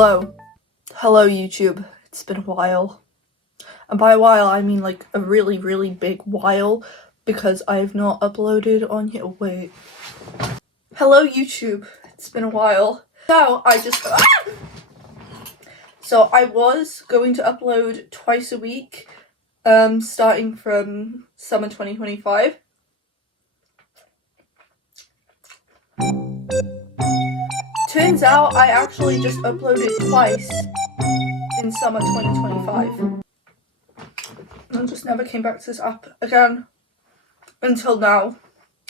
Hello. Hello, YouTube. It's been a while. And by a while, I mean like a really, really big while, because I have not uploaded on here. Wait. Hello, YouTube. It's been a while. Now, So I was going to upload twice a week, starting from summer 2025. Turns out I actually just uploaded twice in summer 2025. I just never came back to this app again until now.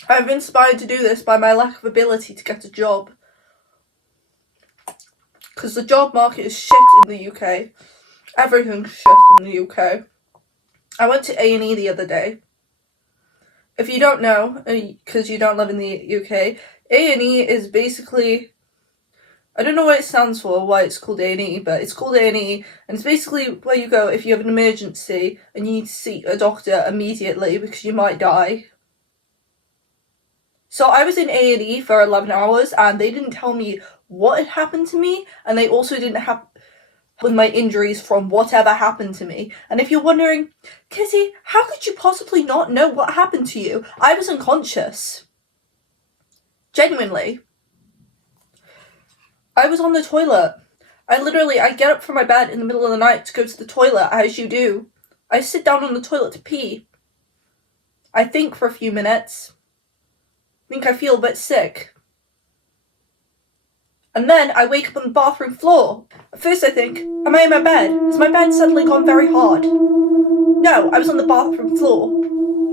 I've been inspired to do this by my lack of ability to get a job. Because the job market is shit in the UK. Everything's shit in the UK. I went to A&E the other day. If you don't know, because you don't live in the UK, A&E is basically... I don't know what it stands for, why it's called A&E, but it's called A&E, and it's basically where you go if you have an emergency and you need to see a doctor immediately because you might die. So I was in A&E for 11 hours, and they didn't tell me what had happened to me, and they also didn't have with my injuries from whatever happened to me. And if you're wondering, Kitty, how could you possibly not know what happened to you? I was unconscious. Genuinely. I was on the toilet. I get up from my bed in the middle of the night to go to the toilet, as you do. I sit down on the toilet to pee. I think for a few minutes. I feel a bit sick. And then I wake up on the bathroom floor. At first I think, am I in my bed? Has my bed suddenly gone very hard? No, I was on the bathroom floor.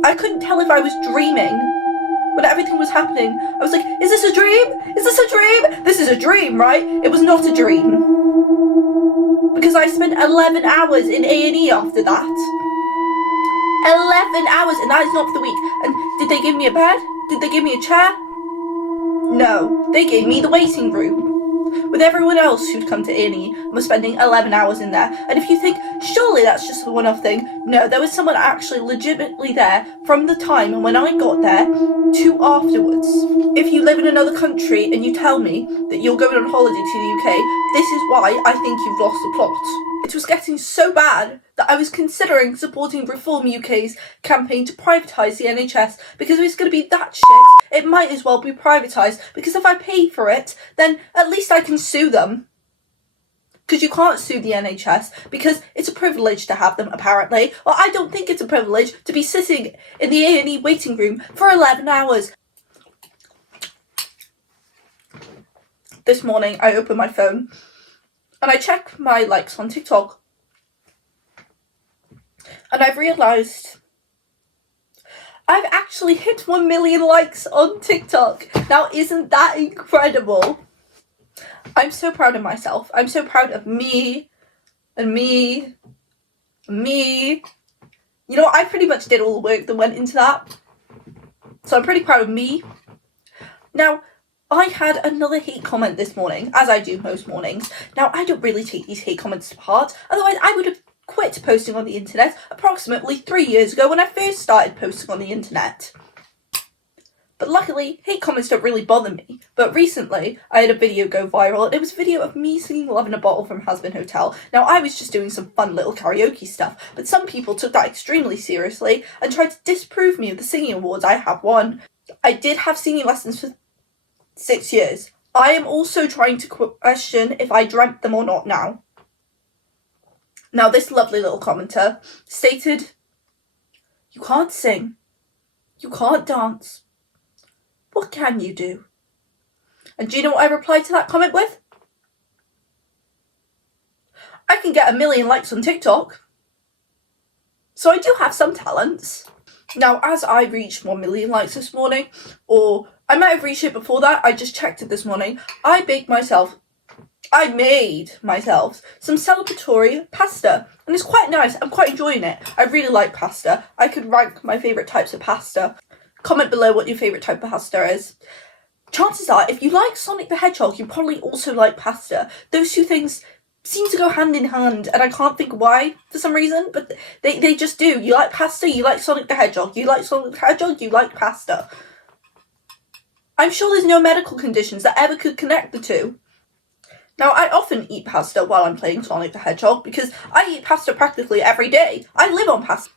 I couldn't tell if I was dreaming. When everything was happening, I was like, is this a dream? Is this a dream? This is a dream, right? It was not a dream. Because I spent 11 hours in A&E after that. 11 hours, and that is not for the week. And did they give me a bed? Did they give me a chair? No, they gave me the waiting room. With everyone else who'd come to A&E and was spending 11 hours in there. And if you think, surely that's just a one-off thing, no, there was someone actually legitimately there from the time when I got there to afterwards. If you live in another country and you tell me that you're going on holiday to the UK, this is why I think you've lost the plot. It was getting so bad that I was considering supporting Reform UK's campaign to privatise the NHS, because if it's going to be that shit, it might as well be privatised, because if I pay for it, then at least I can sue them. Because you can't sue the NHS, because it's a privilege to have them, apparently. Well, I don't think it's a privilege to be sitting in the A&E waiting room for 11 hours. This morning, I opened my phone, and I check my likes on TikTok. And I've realised I've actually hit 1 million likes on TikTok. Now, isn't that incredible? I'm so proud of myself. I'm so proud of me. You know, I pretty much did all the work that went into that. So I'm pretty proud of me. Now, I had another hate comment this morning, as I do most mornings. Now, I don't really take these hate comments to heart. Otherwise, I would have quit posting on the internet approximately 3 years ago when I first started posting on the internet. But luckily, hate comments don't really bother me. But recently, I had a video go viral, and it was a video of me singing Love in a Bottle from Has Been Hotel. Now, I was just doing some fun little karaoke stuff, but some people took that extremely seriously and tried to disprove me of the singing awards I have won. I did have singing lessons for 6 years. I am also trying to question if I dreamt them or not now. Now, this lovely little commenter stated, you can't sing, you can't dance. What can you do? And do you know what I replied to that comment with? I can get 1 million likes on TikTok. So I do have some talents. Now, as I reached 1 million likes this morning, or I might have reached it before that, I just checked it this morning, I made myself some celebratory pasta, and it's quite nice. I'm quite enjoying it. I really like pasta. I could rank my favourite types of pasta. Comment below what your favourite type of pasta is. Chances are, if you like Sonic the Hedgehog, you probably also like pasta. Those two things seem to go hand in hand, and I can't think why for some reason, but they just do. You like pasta, you like Sonic the Hedgehog. You like Sonic the Hedgehog, you like pasta. I'm sure there's no medical conditions that ever could connect the two. Now, I often eat pasta while I'm playing Sonic the Hedgehog because I eat pasta practically every day. I live on pasta.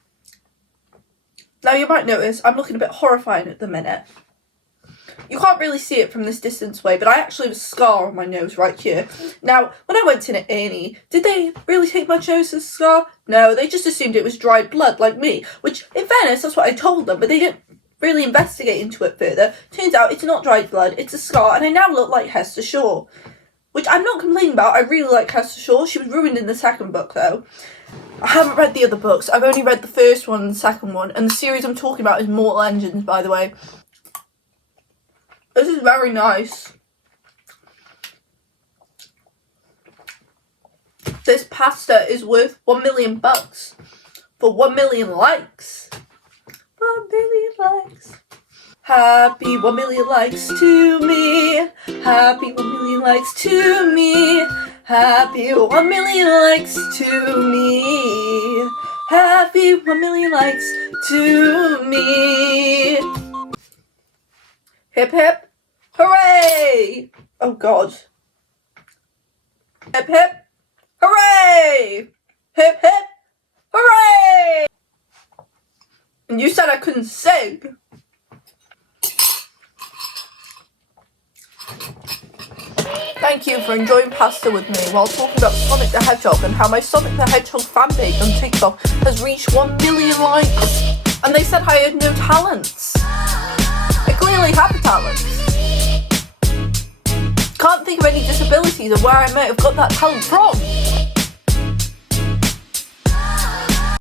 Now, you might notice I'm looking a bit horrifying at the minute. You can't really see it from this distance away, but I actually have a scar on my nose right here. Now, when I went to an A&E, did they really take my nose as a scar? No, they just assumed it was dried blood like me, which, in fairness, that's what I told them, but they didn't really investigate into it further. Turns out it's not dried blood, it's a scar, and I now look like Hester Shaw. Which I'm not complaining about, I really like Hester Shaw. She was ruined in the second book, though. I haven't read the other books, I've only read the first one and the second one, and the series I'm talking about is Mortal Engines, by the way. This is very nice. This pasta is worth $1 million for 1 million likes. 1 million likes. Happy 1 million likes to me. Happy 1 million likes to me. Happy 1 million likes to me. Happy 1 million likes to me. Hip hip. Hooray! Oh God. Hip hip. Hooray! Hip hip. Hooray! And you said I couldn't sing. Thank you for enjoying pasta with me while talking about Sonic the Hedgehog and how my Sonic the Hedgehog fanpage on TikTok has reached 1 million likes. And they said I had no talents. I clearly have a talent. Can't think of any disabilities or where I might have got that talent from.